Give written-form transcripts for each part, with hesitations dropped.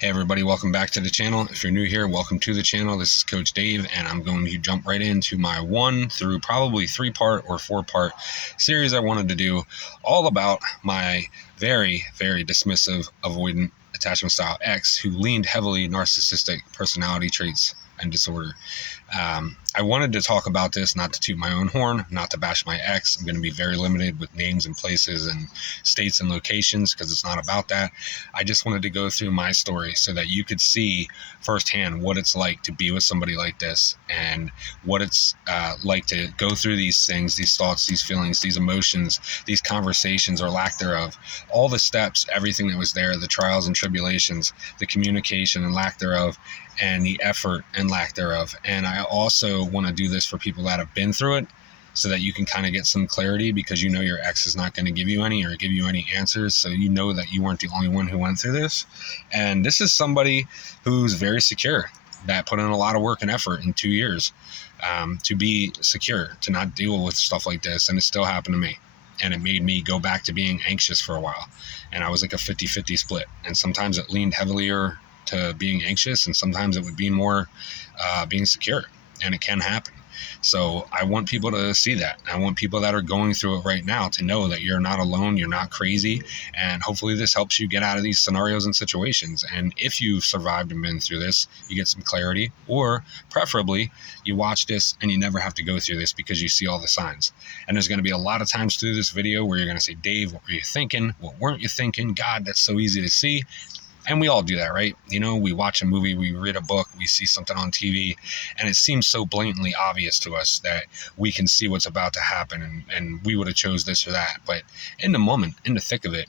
Hey everybody, welcome back to the channel. If you're new here, welcome to the channel. This is Coach Dave, and I'm going to jump right into my 1 through probably 3-part or 4-part series I wanted to do, all about my very, very dismissive, avoidant attachment style ex who leaned heavily narcissistic personality traits and disorder. I wanted to talk about this, not to toot my own horn, not to bash my ex. I'm going to be very limited with names and places and states and locations because it's not about that. I just wanted to go through my story so that you could see firsthand what it's like to be with somebody like this and what it's like to go through these things, these thoughts, these feelings, these emotions, these conversations or lack thereof, all the steps, everything that was there, the trials and tribulations, the communication and lack thereof, and the effort and lack thereof. And I also want to do this for people that have been through it so that you can kind of get some clarity, because you know your ex is not going to give you any or give you any answers. So you know that you weren't the only one who went through this. And this is somebody who's very secure, that put in a lot of work and effort in 2 years to be secure, to not deal with stuff like this. And it still happened to me. And it made me go back to being anxious for a while. And I was like a 50-50 split. And sometimes it leaned heavier to being anxious, and sometimes it would be more being secure, and it can happen. So I want people to see that. I want people that are going through it right now to know that you're not alone, you're not crazy, and hopefully this helps you get out of these scenarios and situations. And if you've survived and been through this, you get some clarity, or preferably you watch this and you never have to go through this because you see all the signs. And there's going to be a lot of times through this video where you're going to say, Dave, what were you thinking? What weren't you thinking? God, that's so easy to see. And we all do that, right? You know, we watch a movie, we read a book, we see something on TV, and it seems so blatantly obvious to us that we can see what's about to happen, and we would have chose this or that. But in the moment, in the thick of it,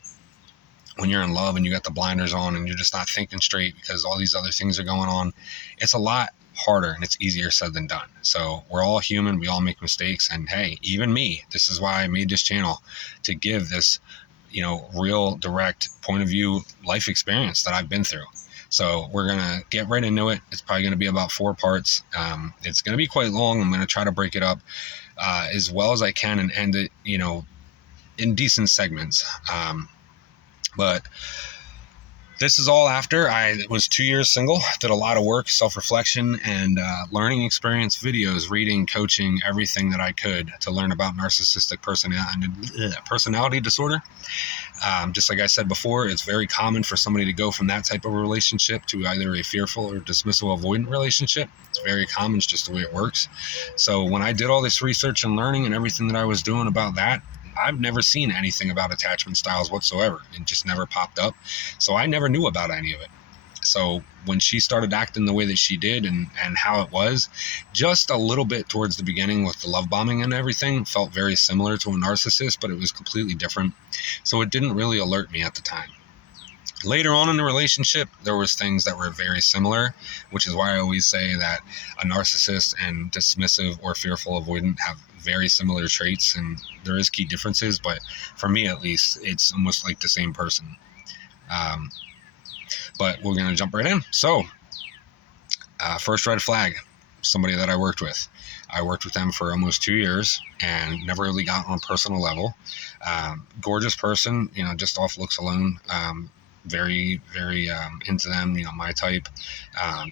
when you're in love and you got the blinders on and you're just not thinking straight because all these other things are going on, it's a lot harder and it's easier said than done. So we're all human, we all make mistakes, and hey, even me, this is why I made this channel, to give this real direct point of view life experience that I've been through. So we're going to get right into it. It's probably going to be about 4 parts. It's going to be quite long. I'm going to try to break it up as well as I can and end it, in decent segments. But this is all after I was 2 years single, did a lot of work, self-reflection, and learning experience, videos, reading, coaching, everything that I could to learn about narcissistic personality disorder. Just like I said before, it's very common for somebody to go from that type of relationship to either a fearful or dismissive avoidant relationship. It's very common. It's just the way it works. So when I did all this research and learning and everything that I was doing about that, I've never seen anything about attachment styles whatsoever. It just never popped up. So I never knew about any of it. So when she started acting the way that she did and how it was, just a little bit towards the beginning with the love bombing and everything, felt very similar to a narcissist, but it was completely different. So it didn't really alert me at the time. Later on in the relationship, there was things that were very similar, which is why I always say that a narcissist and dismissive or fearful avoidant have very similar traits, and there is key differences, but for me at least, it's almost like the same person. But we're going to jump right in. So, first red flag, somebody that I worked with. I worked with them for almost 2 years and never really got on a personal level. Gorgeous person, just off looks alone. Very, very into them, my type,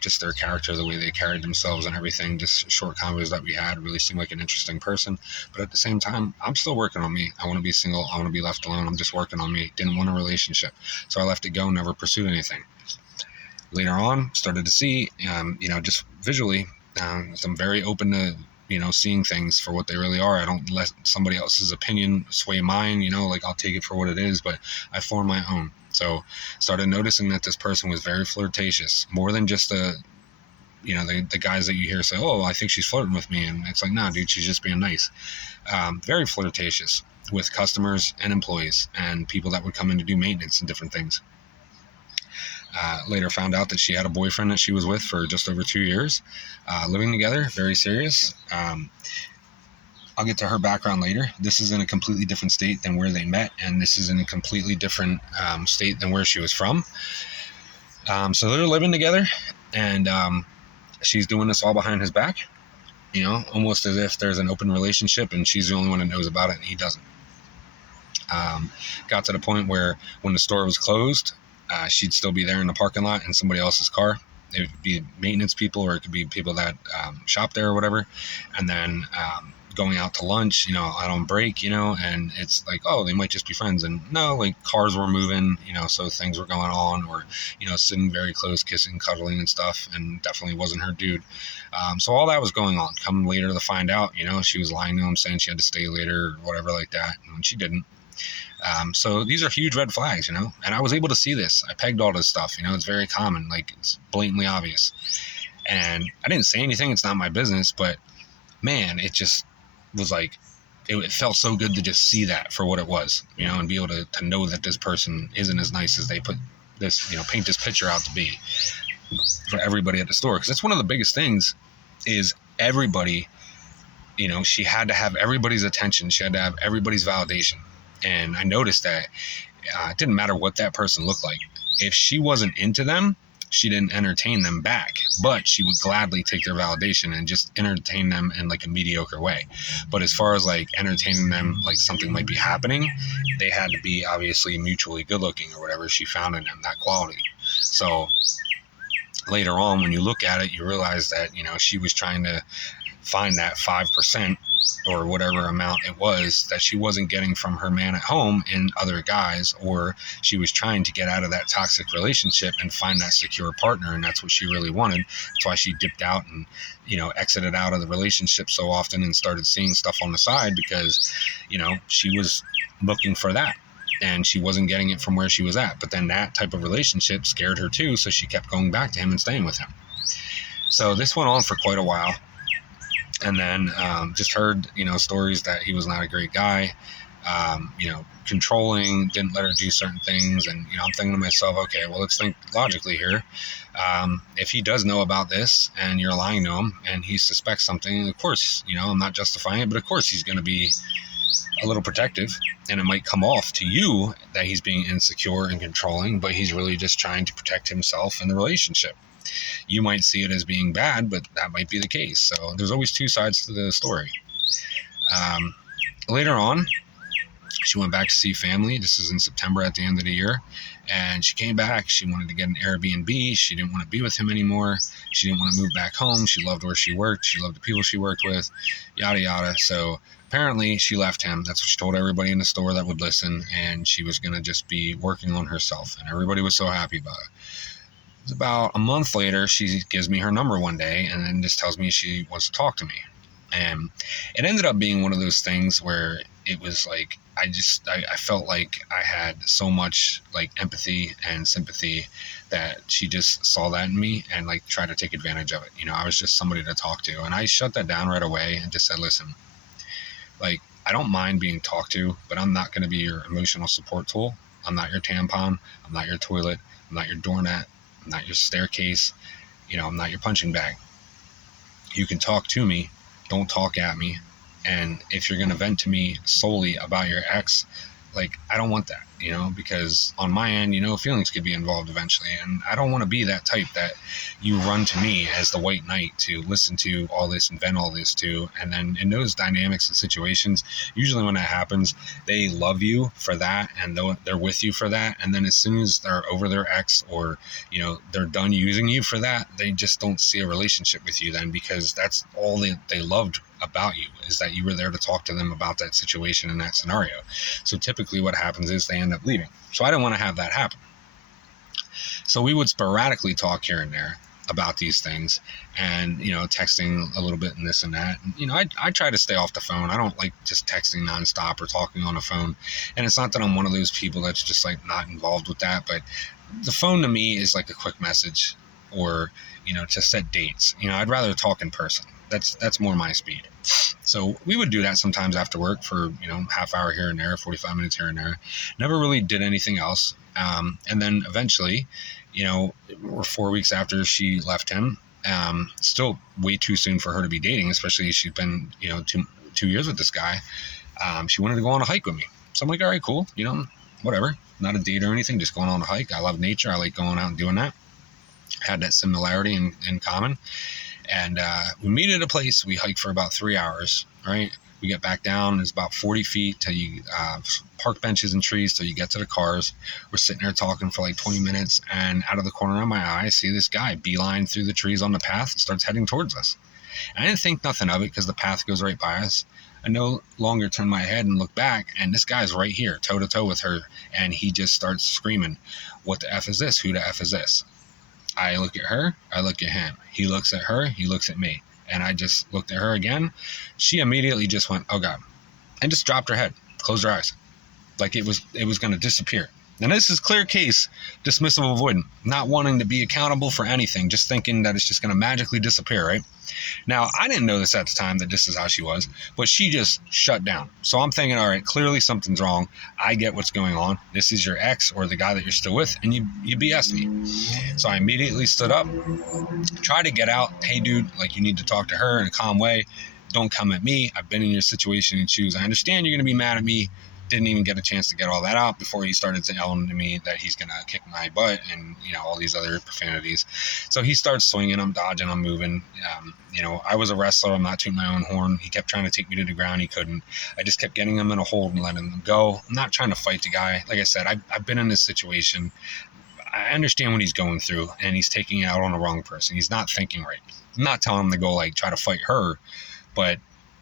just their character, the way they carried themselves and everything, just short combos that we had, really seemed like an interesting person. But at the same time, I'm still working on me. I want to be single. I want to be left alone. I'm just working on me. Didn't want a relationship. So I left it go, never pursued anything. Later on, started to see, just visually, I'm very open to, seeing things for what they really are. I don't let somebody else's opinion sway mine, I'll take it for what it is, but I form my own. So started noticing that this person was very flirtatious, more than just the guys that you hear say, oh, I think she's flirting with me. And it's like, nah, dude, she's just being nice. Very flirtatious with customers and employees and people that would come in to do maintenance and different things. Later found out that she had a boyfriend that she was with for just over 2 years, living together, very serious. I'll get to her background later. This is in a completely different state than where they met, and this is in a completely different state than where she was from. So they're living together, and she's doing this all behind his back, almost as if there's an open relationship and she's the only one that knows about it and he doesn't. Got to the point where when the store was closed, she'd still be there in the parking lot in somebody else's car. It would be maintenance people, or it could be people that shop there or whatever. And then going out to lunch, out on break, and it's like, oh, they might just be friends. And no, like cars were moving, so things were going on, or, sitting very close, kissing, cuddling and stuff. And definitely wasn't her dude. So all that was going on. Come later to find out, she was lying to him, saying she had to stay later or whatever like that. And she didn't. So these are huge red flags, and I was able to see this. I pegged all this stuff, it's very common, like it's blatantly obvious. And I didn't say anything. It's not my business, but man, it just was like, it felt so good to just see that for what it was, and be able to know that this person isn't as nice as they put this, paint this picture out to be for everybody at the store. Because that's one of the biggest things is everybody, she had to have everybody's attention. She had to have everybody's validation. And I noticed that it didn't matter what that person looked like. If she wasn't into them, she didn't entertain them back, but she would gladly take their validation and just entertain them in like a mediocre way. But as far as like entertaining them, like something might be happening, they had to be obviously mutually good looking or whatever she found in them, that quality. So later on, when you look at it, you realize that, she was trying to find that 5% or whatever amount it was that she wasn't getting from her man at home in other guys, or she was trying to get out of that toxic relationship and find that secure partner, and that's what she really wanted. That's why she dipped out and exited out of the relationship so often and started seeing stuff on the side, because she was looking for that and she wasn't getting it from where she was at. But then that type of relationship scared her too, so she kept going back to him and staying with him. So this went on for quite a while. And then just heard, stories that he was not a great guy, controlling, didn't let her do certain things. And, I'm thinking to myself, okay, well, let's think logically here. If he does know about this and you're lying to him and he suspects something, of course, I'm not justifying it, but of course he's going to be a little protective, and it might come off to you that he's being insecure and controlling, but he's really just trying to protect himself in the relationship. You might see it as being bad, but that might be the case. So there's always two sides to the story. Later on, she went back to see family. This is in September at the end of the year. And she came back. She wanted to get an Airbnb. She didn't want to be with him anymore. She didn't want to move back home. She loved where she worked. She loved the people she worked with, yada, yada. So apparently she left him. That's what she told everybody in the store that would listen. And she was going to just be working on herself. And everybody was so happy about it. It was about a month later, she gives me her number one day and then just tells me she wants to talk to me. And it ended up being one of those things where it was like, I felt like I had so much like empathy and sympathy that she just saw that in me and like tried to take advantage of it. I was just somebody to talk to. And I shut that down right away and just said, listen, like, I don't mind being talked to, but I'm not going to be your emotional support tool. I'm not your tampon. I'm not your toilet. I'm not your doormat. I'm not your staircase. I'm not your punching bag. You can talk to me. Don't talk at me. And if you're going to vent to me solely about your ex, like, I don't want that, because on my end, feelings could be involved eventually. And I don't want to be that type that you run to me as the white knight to listen to all this and vent all this to. And then in those dynamics and situations, usually when that happens, they love you for that and they're with you for that. And then as soon as they're over their ex or, they're done using you for that, they just don't see a relationship with you then, because that's all they loved about you, is that you were there to talk to them about that situation and that scenario. So typically what happens is they end up leaving. So I didn't want to have that happen. So we would sporadically talk here and there about these things and, texting a little bit and this and that. And, I try to stay off the phone. I don't like just texting nonstop or talking on the phone. And it's not that I'm one of those people that's just like not involved with that, but the phone to me is like a quick message or, to set dates. I'd rather talk in person. That's more my speed. So we would do that sometimes after work for, half hour here and there, 45 minutes here and there. Never really did anything else. And then eventually, or 4 weeks after she left him, still way too soon for her to be dating, especially she's been, 2 years with this guy. She wanted to go on a hike with me. So I'm like, all right, cool. Whatever. Not a date or anything, just going on a hike. I love nature. I like going out and doing that. Had that similarity in common. And we meet at a place. We hiked for about 3 hours, right? We get back down. It's about 40 feet till you park benches and trees till you get to the cars. We're sitting there talking for like 20 minutes, and out of the corner of my eye, I see this guy beeline through the trees on the path and starts heading towards us. And I didn't think nothing of it because the path goes right by us. I no longer turn my head and look back, and this guy's right here, toe to toe with her, and he just starts screaming, "What the F is this? Who the F is this?" I look at her, I look at him. He looks at her, he looks at me. And I just looked at her again. She immediately just went, "Oh God," and just dropped her head, closed her eyes. Like it was going to disappear. And this is clear case dismissive avoidant, not wanting to be accountable for anything, just thinking that it's just going to magically disappear, right? Now, I didn't know this at the time that this is how she was, but she just shut down. So I'm thinking, all right, clearly something's wrong. I get what's going on. This is your ex or the guy that you're still with, and you BS'd me. So I immediately stood up, tried to get out. "Hey, dude, like, you need to talk to her in a calm way. Don't come at me. I've been in your situation and shoes. I understand you're going to be mad at me." Didn't even get a chance to get all that out before he started yelling to me that he's going to kick my butt and, all these other profanities. So he starts swinging. I'm dodging. I'm moving. I was a wrestler. I'm not tooting my own horn. He kept trying to take me to the ground. He couldn't. I just kept getting him in a hold and letting him go. I'm not trying to fight the guy. Like I said, I've been in this situation. I understand what he's going through, and he's taking it out on the wrong person. He's not thinking right. I'm not telling him to go try to fight her, but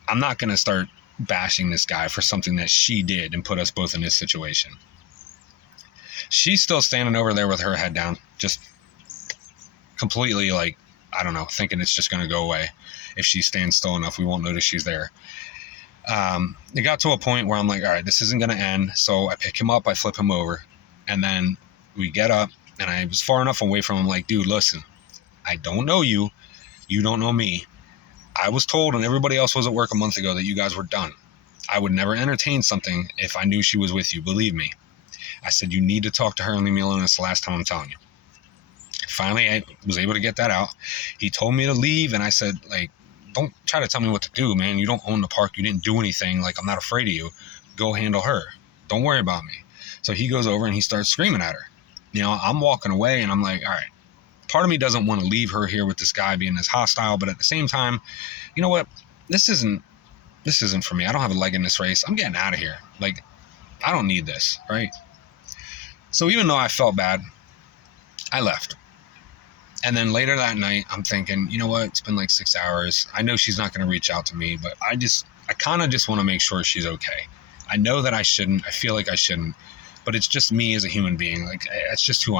I'm not going to start bashing this guy for something that she did and put us both in this situation. She's still standing over there with her head down, just completely thinking it's just going to go away. If she stands still enough, we won't notice she's there. It got to a point where I'm like, all right, this isn't going to end. So I pick him up, I flip him over, and then we get up, and I was far enough away from him, like, "Dude, listen, I don't know you. You don't know me. I was told, and everybody else was at work a month ago, that you guys were done. I would never entertain something if I knew she was with you. Believe me." I said, "You need to talk to her and leave me alone. It's the last time I'm telling you." Finally, I was able to get that out. He told me to leave, and I said, "Don't try to tell me what to do, man. You don't own the park. You didn't do anything. I'm not afraid of you. Go handle her. Don't worry about me." So he goes over and he starts screaming at her. I'm walking away, and I'm like, all right. Part of me doesn't want to leave her here with this guy being this hostile, but at the same time, you know what? This isn't for me. I don't have a leg in this race. I'm getting out of here. I don't need this, right? So even though I felt bad, I left. And then later that night, I'm thinking, you know what? It's been 6 hours. I know she's not going to reach out to me, but I kind of just want to make sure she's okay. I know that I shouldn't. I feel like I shouldn't, but it's just me as a human being. It's just who I am.